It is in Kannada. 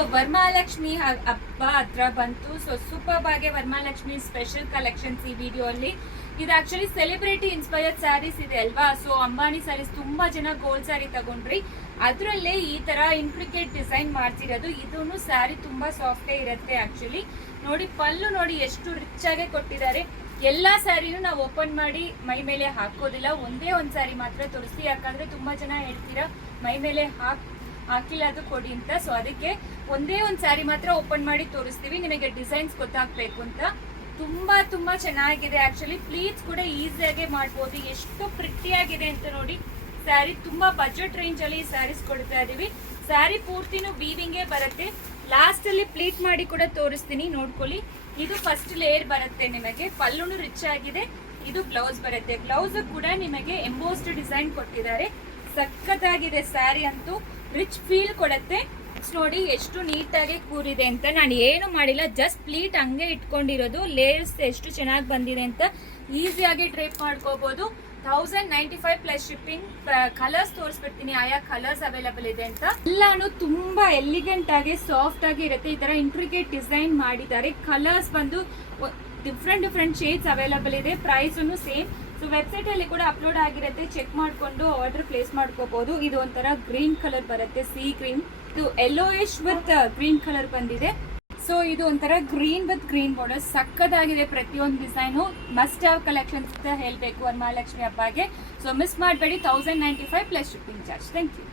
ಸೊ ವರಮಹಾಲಕ್ಷ್ಮಿ ಹಬ್ಬ ಹತ್ರ ಬಂತು. ಸೊ ಸೂಪರ್ ಆಗಿ ವರಮಹಾಲಕ್ಷ್ಮಿ ಸ್ಪೆಷಲ್ ಕಲೆಕ್ಷನ್ಸ್ ಈ ವಿಡಿಯೋ ಅಲ್ಲಿ. ಇದು ಆಕ್ಚುಲಿ ಸೆಲೆಬ್ರಿಟಿ ಇನ್ಸ್ಪೈರ್ಡ್ ಸ್ಯಾರೀಸ್ ಇದೆ ಅಲ್ವಾ. ಸೊ ಅಂಬಾನಿ ಸ್ಯಾರೀಸ್ ತುಂಬಾ ಜನ ಗೋಲ್ಡ್ ಸ್ಯಾರಿ ತಗೊಂಡ್ರಿ. ಅದರಲ್ಲೇ ಈ ತರ ಇಂಟ್ರಿಕೇಟ್ ಡಿಸೈನ್ ಮಾಡ್ತಿರೋದು. ಇದನ್ನು ಸ್ಯಾರಿ ತುಂಬಾ ಸಾಫ್ಟೇ ಇರುತ್ತೆ ಆಕ್ಚುಲಿ. ನೋಡಿ ಪಲ್ಲು ನೋಡಿ ಎಷ್ಟು ರಿಚ್ ಆಗಿ ಕೊಟ್ಟಿದ್ದಾರೆ. ಎಲ್ಲಾ ಸ್ಯಾರಿನೂ ನಾವು ಓಪನ್ ಮಾಡಿ ಮೈ ಮೇಲೆ ಹಾಕೋದಿಲ್ಲ, ಒಂದೇ ಒಂದ್ ಸ್ಯಾರಿ ಮಾತ್ರ ತೋರಿಸ್ತೀವಿ. ಯಾಕಂದ್ರೆ ತುಂಬಾ ಜನ ಹೇಳ್ತೀರಾ ಮೈ ಮೇಲೆ ಹಾಕಿಲ್ಲ ಅದು ಕೊಡಿ ಅಂತ. ಸೊ ಅದಕ್ಕೆ ಒಂದೇ ಒಂದ್ ಸ್ಯಾರಿ ಮಾತ್ರ ಓಪನ್ ಮಾಡಿ ತೋರಿಸ್ತೀವಿ, ನಿಮಗೆ ಡಿಸೈನ್ಸ್ ಗೊತ್ತಾಗ್ಬೇಕು ಅಂತ. ತುಂಬಾ ಚೆನ್ನಾಗಿದೆ ಆಕ್ಚುಲಿ. ಪ್ಲೀಟ್ಸ್ ಕೂಡ ಈಸಿಯಾಗಿ ಮಾಡ್ಬೋದು. ಎಷ್ಟು ಪ್ರಿಟಿ ಆಗಿದೆ ಅಂತ ನೋಡಿ. ಸ್ಯಾರಿ ತುಂಬಾ ಬಜೆಟ್ ರೇಂಜ್ ಅಲ್ಲಿ ಸ್ಯಾರೀಸ್ ಕೊಡ್ತಾ ಇದೀವಿ. ಸ್ಯಾರಿ ಪೂರ್ತಿನೂ ವೀವಿಂಗೇ ಬರುತ್ತೆ. ಲಾಸ್ಟ್ ಅಲ್ಲಿ ಪ್ಲೀಟ್ ಮಾಡಿ ಕೂಡ ತೋರಿಸ್ತೀನಿ, ನೋಡ್ಕೊಳ್ಳಿ. ಇದು ಫಸ್ಟ್ ಲೇಯರ್ ಬರುತ್ತೆ ನಿಮಗೆ. ಪಲ್ಲುನು ರಿಚ್ ಆಗಿದೆ. ಇದು ಬ್ಲೌಸ್ ಬರುತ್ತೆ. ಬ್ಲೌಸ್ ಕೂಡ ನಿಮಗೆ ಎಂಬೋಸ್ಡ್ ಡಿಸೈನ್ ಕೊಟ್ಟಿದ್ದಾರೆ. ಸಖತ್ತಾಗಿದೆ ಸ್ಯಾರಿ ಅಂತೂ. ರಿಚ್ ಫೀಲ್ ಕೊಡುತ್ತೆ. ನೋಡಿ ಎಷ್ಟು ನೀಟಾಗಿ ಕೂರಿದೆ ಅಂತ. ನಾನು ಏನು ಮಾಡಿಲ್ಲ, ಜಸ್ಟ್ ಪ್ಲೀಟ್ ಹಂಗೆ ಇಟ್ಕೊಂಡಿರೋದು. ಲೇಯರ್ಸ್ ಎಷ್ಟು ಚೆನ್ನಾಗಿ ಬಂದಿದೆ ಅಂತ ಈಸಿಯಾಗಿ ಡ್ರೇಪ್ ಮಾಡ್ಕೋಬಹುದು. 1095 ಪ್ಲಸ್ ಶಿಪ್ಪಿಂಗ್. ಕಲರ್ಸ್ ತೋರಿಸ್ಬಿಡ್ತೀನಿ, ಆಯಾ ಕಲರ್ಸ್ ಅವೈಲಬಲ್ ಇದೆ ಅಂತ. ಎಲ್ಲಾನು ತುಂಬಾ ಎಲಿಗೆಂಟ್ ಆಗಿ ಸಾಫ್ಟ್ ಆಗಿ ಇರುತ್ತೆ. ಈ ತರ ಇಂಟ್ರಿಕೇಟ್ ಡಿಸೈನ್ ಮಾಡಿದ್ದಾರೆ. ಕಲರ್ಸ್ ಬಂದು ಡಿಫ್ರೆಂಟ್ ಶೇಡ್ಸ್ ಅವೈಲಬಲ್ ಇದೆ. ಪ್ರೈಸನ್ನು ಸೇಮ್. ಸೊ ವೆಬ್ಸೈಟ್ ಅಲ್ಲಿ ಕೂಡ ಅಪ್ಲೋಡ್ ಆಗಿರುತ್ತೆ, ಚೆಕ್ ಮಾಡ್ಕೊಂಡು ಆರ್ಡರ್ ಪ್ಲೇಸ್ ಮಾಡ್ಕೋಬಹುದು. ಇದು ಒಂಥರ ಗ್ರೀನ್ ಕಲರ್ ಬರುತ್ತೆ, ಸಿ ಗ್ರೀನ್. ಇದು ಯೆಲ್ಲೋಯಿಶ್ ವಿತ್ ಗ್ರೀನ್ ಕಲರ್ ಬಂದಿದೆ. ಸೊ ಇದು ಒಂಥರ ಗ್ರೀನ್ ವಿತ್ ಗ್ರೀನ್ ಬಾರ್ಡರ್. ಸಕ್ಕದಾಗಿದೆ ಪ್ರತಿಯೊಂದು ಡಿಸೈನು. ಮಸ್ಟ್ ಹ್ಯಾವ್ ಕಲೆಕ್ಷನ್ಸ್ ಅಂತ ಹೇಳಬೇಕು ವರಮಹಾಲಕ್ಷ್ಮಿ ಹಬ್ಬಗೆ. ಸೊ ಮಿಸ್ ಮಾಡಬೇಡಿ. 1095 plus shipping charge. Thank you.